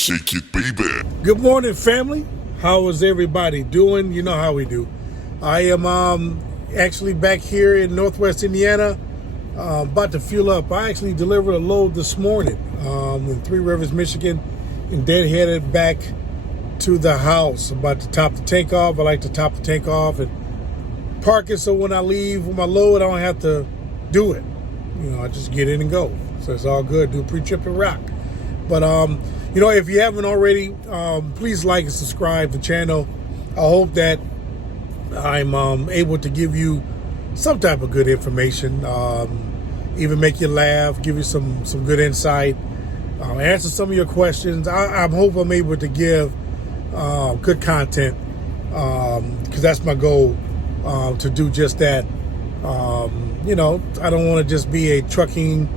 shake it, baby. Good morning, family. How is everybody doing? You know how we do. I am actually back here in Northwest Indiana, about to fuel up. I actually delivered a load this morning in Three Rivers, Michigan, and then headed back to the house. I'm about to top the tank off. I like to top the tank off and park it so when I leave with my load, I don't have to do it. You know, I just get in and go. So it's all good. Do a pre-trip and rock. But, you know, if you haven't already, please like and subscribe to the channel. I hope that I'm able to give you some type of good information, even make you laugh, give you some good insight, answer some of your questions. I hope I'm able to give good content, because that's my goal, to do just that. You know, I don't want to just be a trucking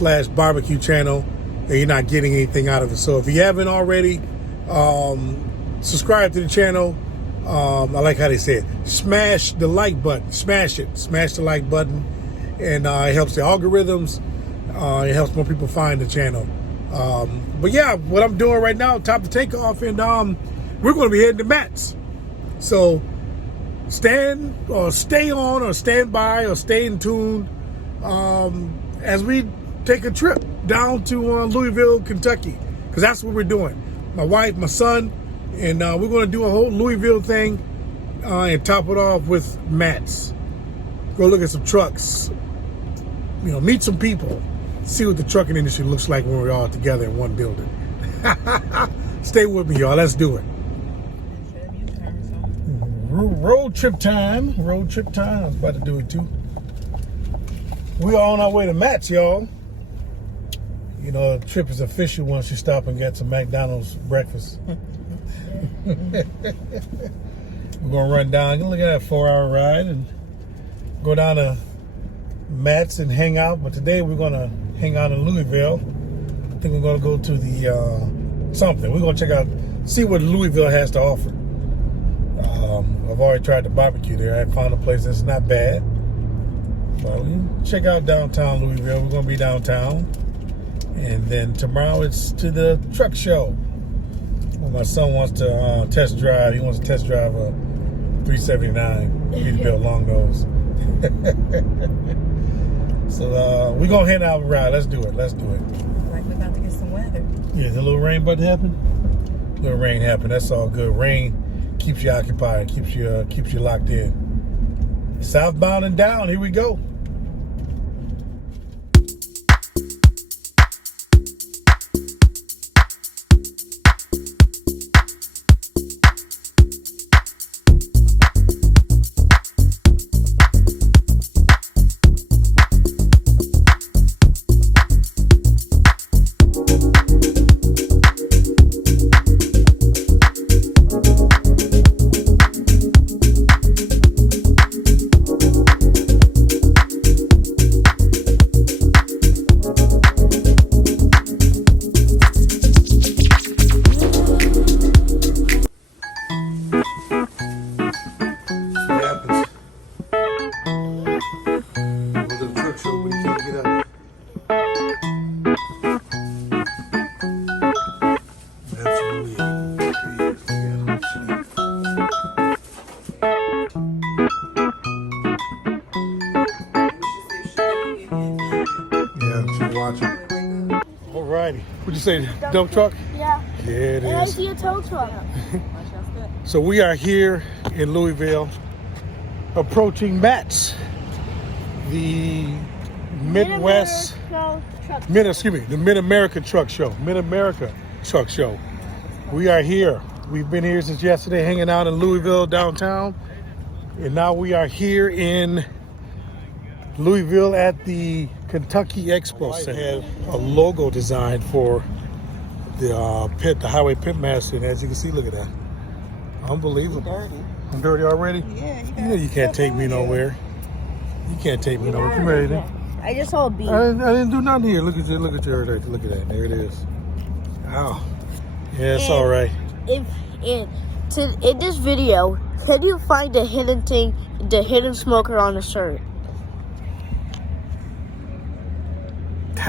/ barbecue channel and you're not getting anything out of it. So if you haven't already, subscribe to the channel. I like how they say it. Smash the like button. Smash it. Smash the like button. And it helps the algorithms. It helps more people find the channel. But yeah, what I'm doing right now, top the takeoff, and we're going to be heading to Matt's. So stay on or stand by or stay in tune as we take a trip down to Louisville, Kentucky, because that's what we're doing. My wife, my son, and we're going to do a whole Louisville thing and top it off with Matt's. Go look at some trucks, you know, meet some people, see what the trucking industry looks like when we're all together in one building. Stay with me, y'all. Let's do it. Road trip time. Road trip time. I was about to do it too. We are on our way to Matt's, y'all. You know, the trip is official once you stop and get some McDonald's breakfast. We're going to run down, look at that 4-hour ride, and go down to Matt's and hang out. But today we're going to hang out in Louisville. I think we're going to go to the something. We're going to check out, see what Louisville has to offer. I've already tried the barbecue there. I found a place that's not bad. So we check out downtown Louisville. We're going to be downtown. And then tomorrow it's to the truck show. Well, my son wants to test drive. He wants to test drive a 379 Peterbilt long nose. So we're going to head out and ride. Let's do it. Let's do it. Like we're about to get some weather. Yeah, the little rain about to happen? Little rain happen. That's all good. Rain keeps you occupied, keeps you locked in. Southbound and down. Here we go. Alrighty. What'd you say? Dump truck? Yeah. Yeah, it And I is. see a tow truck. So we are here in Louisville, approaching Matt's, the Midwest, the Mid-America Truck Show. Mid-America Truck Show. We are here. We've been here since yesterday, hanging out in Louisville downtown, and now we are here in Louisville at the Kentucky Expo Center. Have a logo designed for the highway pit master, and as you can see, look at that. Unbelievable. I'm dirty already? Yeah. You know you can't take me nowhere. You can't take me nowhere. Come here, then. I just saw a bee. I didn't do nothing here. Look at you. Look at that. There it is. Ow. Yeah, it's all right. In this video, can you find the hidden thing, the hidden smoker on the shirt?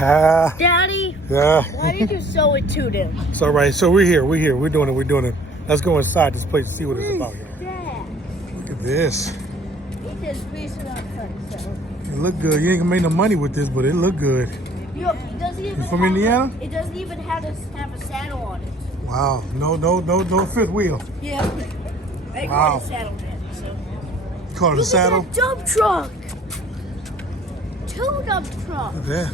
Ah, Daddy, yeah. why did you sew it to them? It's all right. So we're here. We're doing it. Let's go inside this place and see what it's about here. Dad, Look at this. it just piece it up first. It look good. You ain't gonna make no money with this, but it look good. Yo, it doesn't even You from have Indiana? It doesn't even have a saddle on it. Wow. No fifth wheel. Yeah. I Wow. got a saddle then. So. Call it a Look saddle. at that dump truck. 2 dump trucks. Look at that.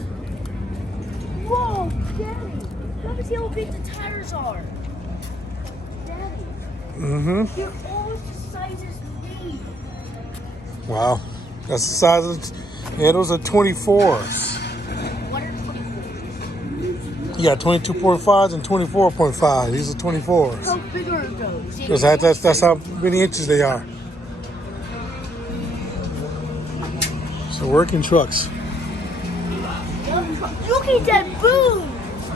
Whoa, Daddy. Let me see how big the tires are. Daddy, Mm-hmm. they're almost the size as me. Wow. That's the size of. Yeah, those are 24s. What are 24? You got 22.5s and 24.5. These are 24s. How big are those? Because that's how many inches they are. So working trucks. Look at that boom! Or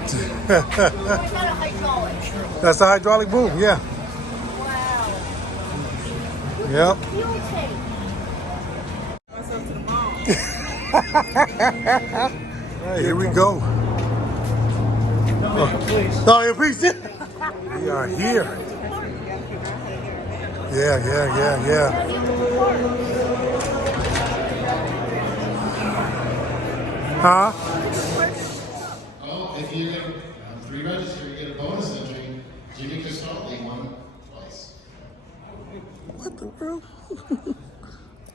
is that a hydraulic? That's a hydraulic boom, yeah. Wow. Yep. Fuel tank. Right, here we go. Oh, you appreciate it? We are here. Yeah. Huh? Oh, if you get 3 register, you get a bonus entry. Jimmy Castaldi won twice. What the world?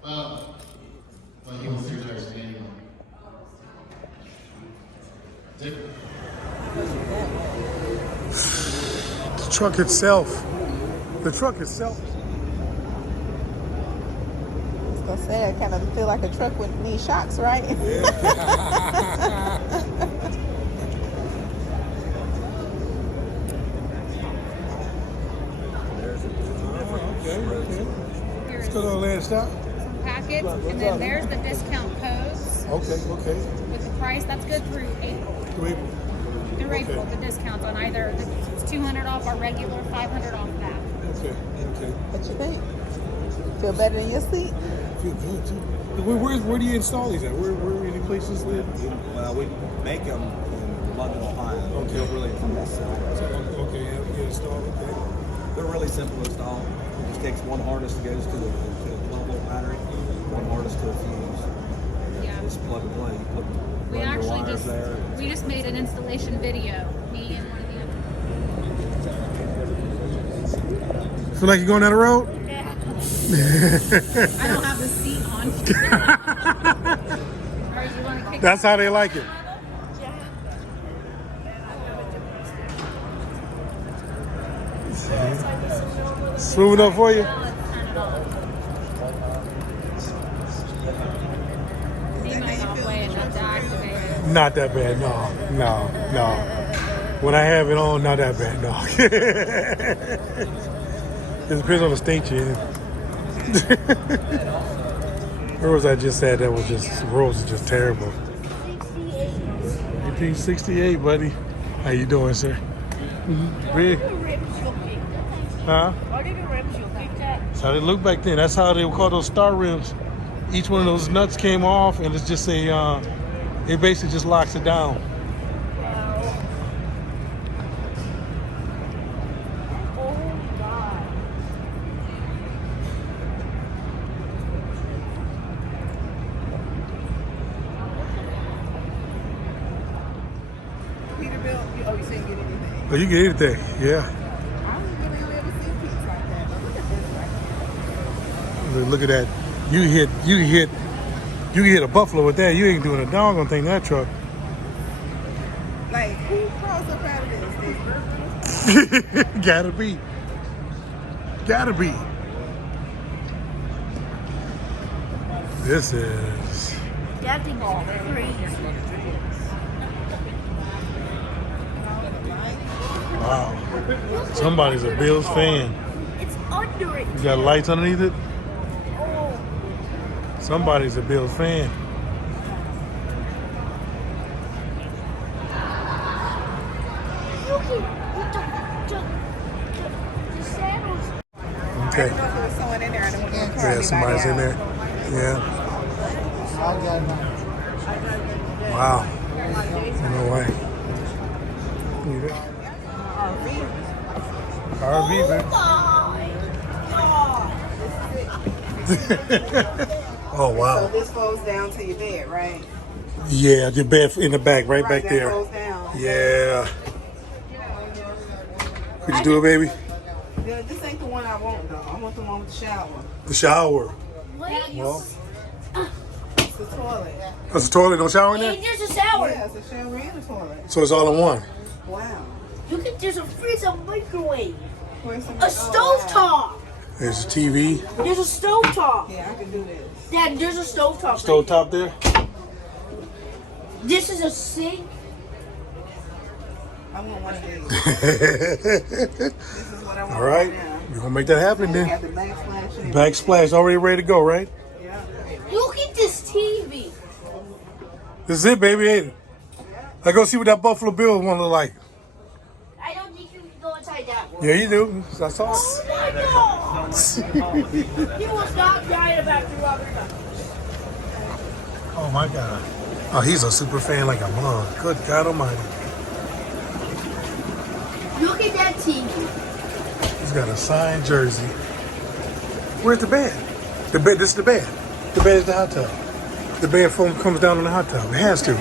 Well, he won 3 tires manually. Different. The truck itself. The truck itself. I was gonna say, I kind of feel like a truck would need shocks, right? Okay. Let's go to the land stop. Packets, and then there's the discount codes Okay. with the price. That's good through April. Wait. Through April, the discounts on either it's 200 off our regular, 500 off that. Okay. What you think? Feel better in your seat? Feel good too. Where do you install these at? Where any places live? Well, we make them in London, Ohio. Okay. They're really Okay, you install it. Okay. they're really simple to install. It just takes one harness that goes to the 12-volt battery, one harness to a fuse. Yeah. Just plug and play. You put We run your actually wires there. we just made an installation video, me and one of the other. Feel like you're going down the road? I don't have the seat on. Or you want to kick That's how they like it. Smooth enough for you? Turn it off. He might not play enough to activate it. Not that bad, no. When I have it on, not that bad, no. It depends on the state you're in. Where was I just at? That was just, the roads are just terrible. 1868, buddy. How you doing, sir? Big. Huh? Are they the rims you'll pick that? That's how they look back then. That's how they would call those star rims. Each one of those nuts came off, and it's just a, it basically just locks it down. Oh God. Peterbilt, you saying get anything? But you get anything, yeah. I don't really ever see peaks like that, but look at this right Look at that. You can hit a buffalo with that. You ain't doing a doggone thing to that truck. here. Like, who crawls up out of this? Gotta be. This is That thing's crazy. wow. Somebody's a Bills fan. It's under it. You got lights underneath it? Oh. Somebody's a Bills fan. Look at the saddles. Okay. I don't know if there was someone in there. I don't want to call Yeah, somebody's in there. Yeah. Wow. No way. Need it. RV, man. Oh, wow. So this folds down to your bed, right? Yeah, the bed in the back, right back that there. folds down. Yeah. Could you do it, baby? Yeah, this ain't the one I want though. I want the one with the shower. The shower. Well, It's the toilet. that's a toilet, no shower in there? There's a shower. Yeah, it's a shower and a toilet. So it's all in one. Wow. There's a freezer, microwave, Where's some- a stovetop. There's a TV. There's a stovetop. Yeah, I can do this. Dad, there's a stovetop. Stove top there. This is a sink. I want one of these. This is what I want. All right. now. We're going to make that happen I then. got the backsplash and Backsplash already ready to go, right? yeah. Look at this TV. This is it, baby, ain't it? Let's go see what that Buffalo Bill one look like. I don't think you can go inside that one. Yeah, you do. That's all. Oh my God! He will stop crying about the rubber duck. Oh, my God. Oh, he's a super fan like a mom. Good God almighty. Look at that TV. He's got a signed jersey. Where's the bed? The bed, this is the bed. The bed is the hot tub. The bed foam comes down on the hot tub. It has to.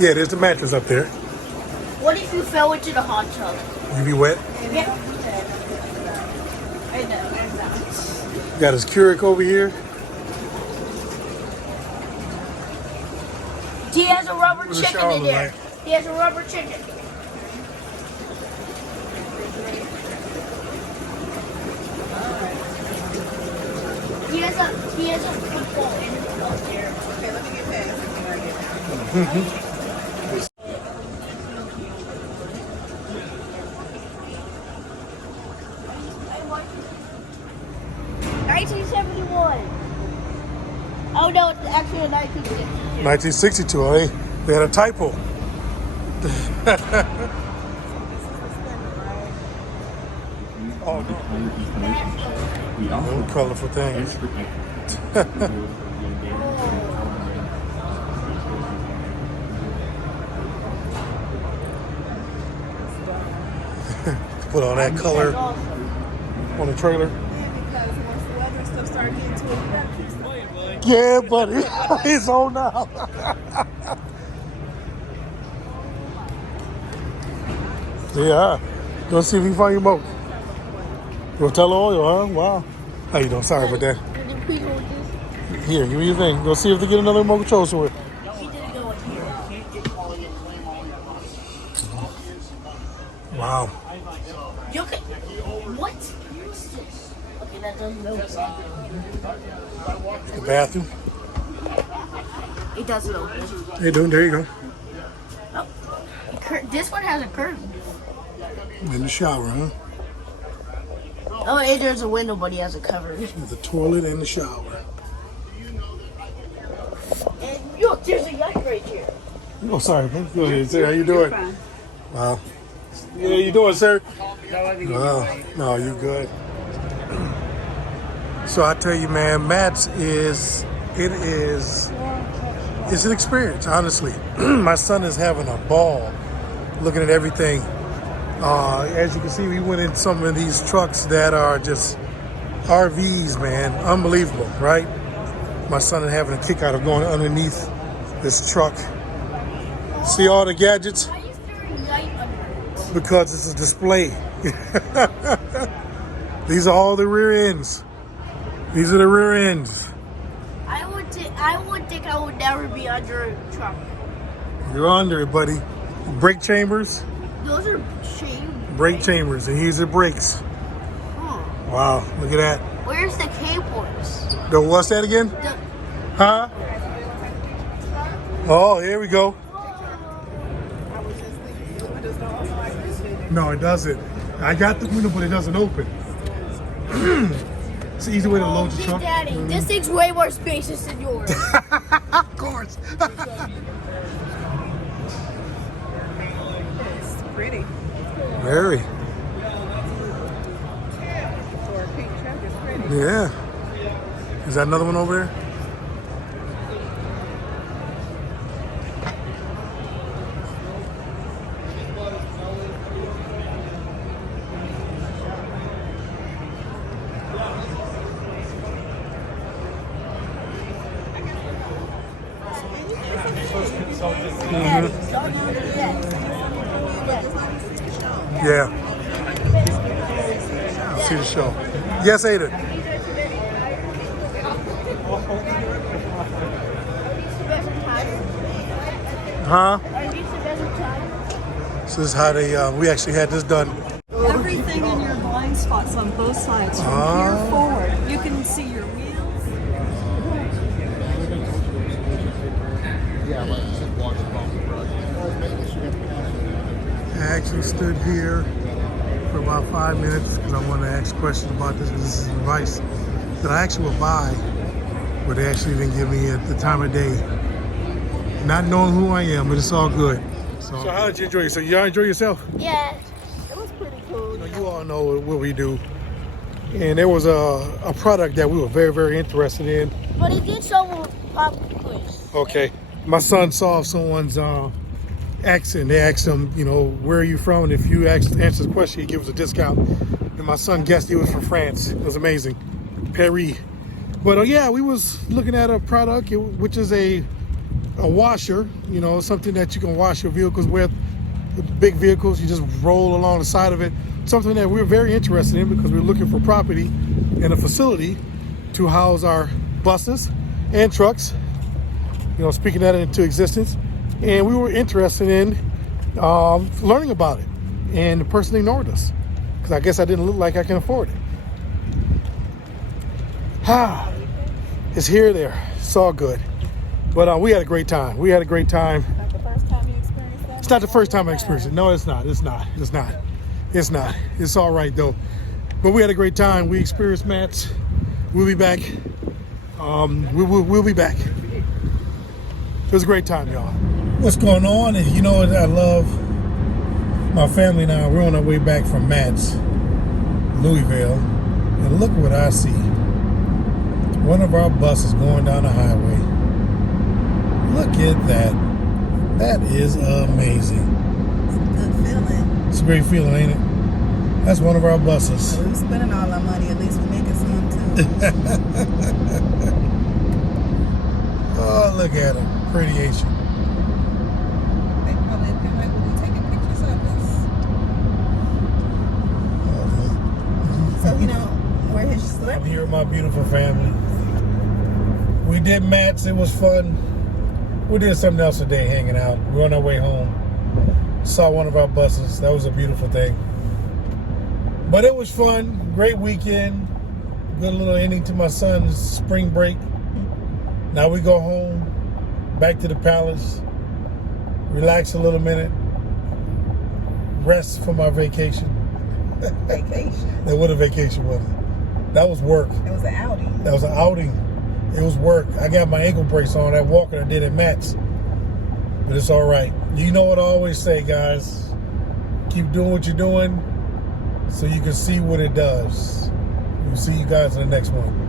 Yeah, there's the mattress up there. What if you fell into the hot tub? You be wet. Yeah. I know. Got his Keurig over here. He has a rubber What does chicken Charlotte in there. like? He has a rubber chicken. He has a football in up there. Okay, let me get past it when I get there. 1971. Oh no, it's actually a 1960. 1962. They had a typo. Oh, no. Little colorful things. Put on that color on the trailer. Because once the weather and stuff start getting to it, you gotta keep slaying, bud. Yeah, buddy. It's on now. Yeah. Go see if you can find your boat. You want to tell oil, huh? Wow. How you doing? Sorry about that. Here, give me your thing. Go see if they get another remote control somewhere. Wow. You can, what? What's this? Okay, that doesn't open. The bathroom. It doesn't open. Hey, dude, there you go. This one has a curtain. In the shower, huh? Oh, and there's a window, but he has a cover. The toilet and the shower. And look, there's a yacht right here. Oh, sorry. Go ahead, sir. How you doing? Wow. Yeah, you doing, sir? Wow. No, you good. So I tell you, man, Matt's it's an experience, honestly. My son is having a ball looking at everything. As you can see, we went in some of these trucks that are just RVs, man. Unbelievable, right? My son is having a kick out of going underneath this truck. See all the gadgets? Why is there a light under it? Because it's a display. These are all the rear ends. These are the rear ends. I would think I would never be under a truck. You're under it, buddy. Brake chambers. Those are chambers. Brake chambers, and here's the brakes. Wow, look at that. Where's the cables? The what's that again? Huh? Oh, here we go. No, it doesn't. I got the window, but it doesn't open. It's an easy way to load your truck. Daddy, this thing's way more spacious than yours. Of course. It's pretty. Very. For a pink truck, it's pretty. Yeah. Is that another one over there? Yeah. See the show. Yes, Ada. Huh? So this is how they, we actually had this done. Everything in your blind spots on both sides from here forward. You can see your wheels. I actually stood here for about 5 minutes because I wanted to ask questions about this, because this is advice that I actually would buy, but they actually didn't give me at the time of day. Not knowing who I am, but it's all good. So how did you enjoy yourself? Y'all enjoy yourself? Yeah. It was pretty cool. You know, you all know what we do. And there was a product that we were very, very interested in. But it did show pop quiz. Okay. My son saw someone's accent. They asked him, you know, where are you from? And if you answer the question, he gives a discount. And my son guessed he was from France. It was amazing. Paris. But yeah, we was looking at a product, which is a washer, you know, something that you can wash your vehicles with. Big vehicles, you just roll along the side of it. Something that we're very interested in because we're looking for property and a facility to house our buses and trucks, you know, speaking that into existence. And we were interested in learning about it. And the person ignored us because I guess I didn't look like I can afford it. It's here, there. It's all good. But we had a great time. We had a great time. Like the first time you experienced that? It's not the first time I experienced it. No, it's not. It's not. It's not. It's not. It's all right, though. But we had a great time. We experienced mats. We'll be back. We'll be back. It was a great time, y'all. What's going on? You know what I love? My family and I, we're on our way back from Matt's, Louisville. And look what I see. One of our buses going down the highway. Look at that. That is amazing. It's a good feeling. It's a great feeling, ain't it? That's one of our buses. We were spending all our money, at least we're making some too. Oh, look at it. Radiation. They probably will be taking pictures of us. So, you know, where his I'm celebrity. here with my beautiful family. We did mats. It was fun. We did something else today, hanging out. We're on our way home. Saw one of our buses. That was a beautiful thing. But it was fun. Great weekend. Good little ending to my son's spring break. Now we go home, back to the palace, relax a little minute, rest from our vacation. Vacation. Then what a vacation was it? That was work. It was an outing. That was an outing. It was work. I got my ankle brace on. That walking I did at Matt's. But it's all right. You know what I always say, guys. Keep doing what you're doing so you can see what it does. We'll see you guys in the next one.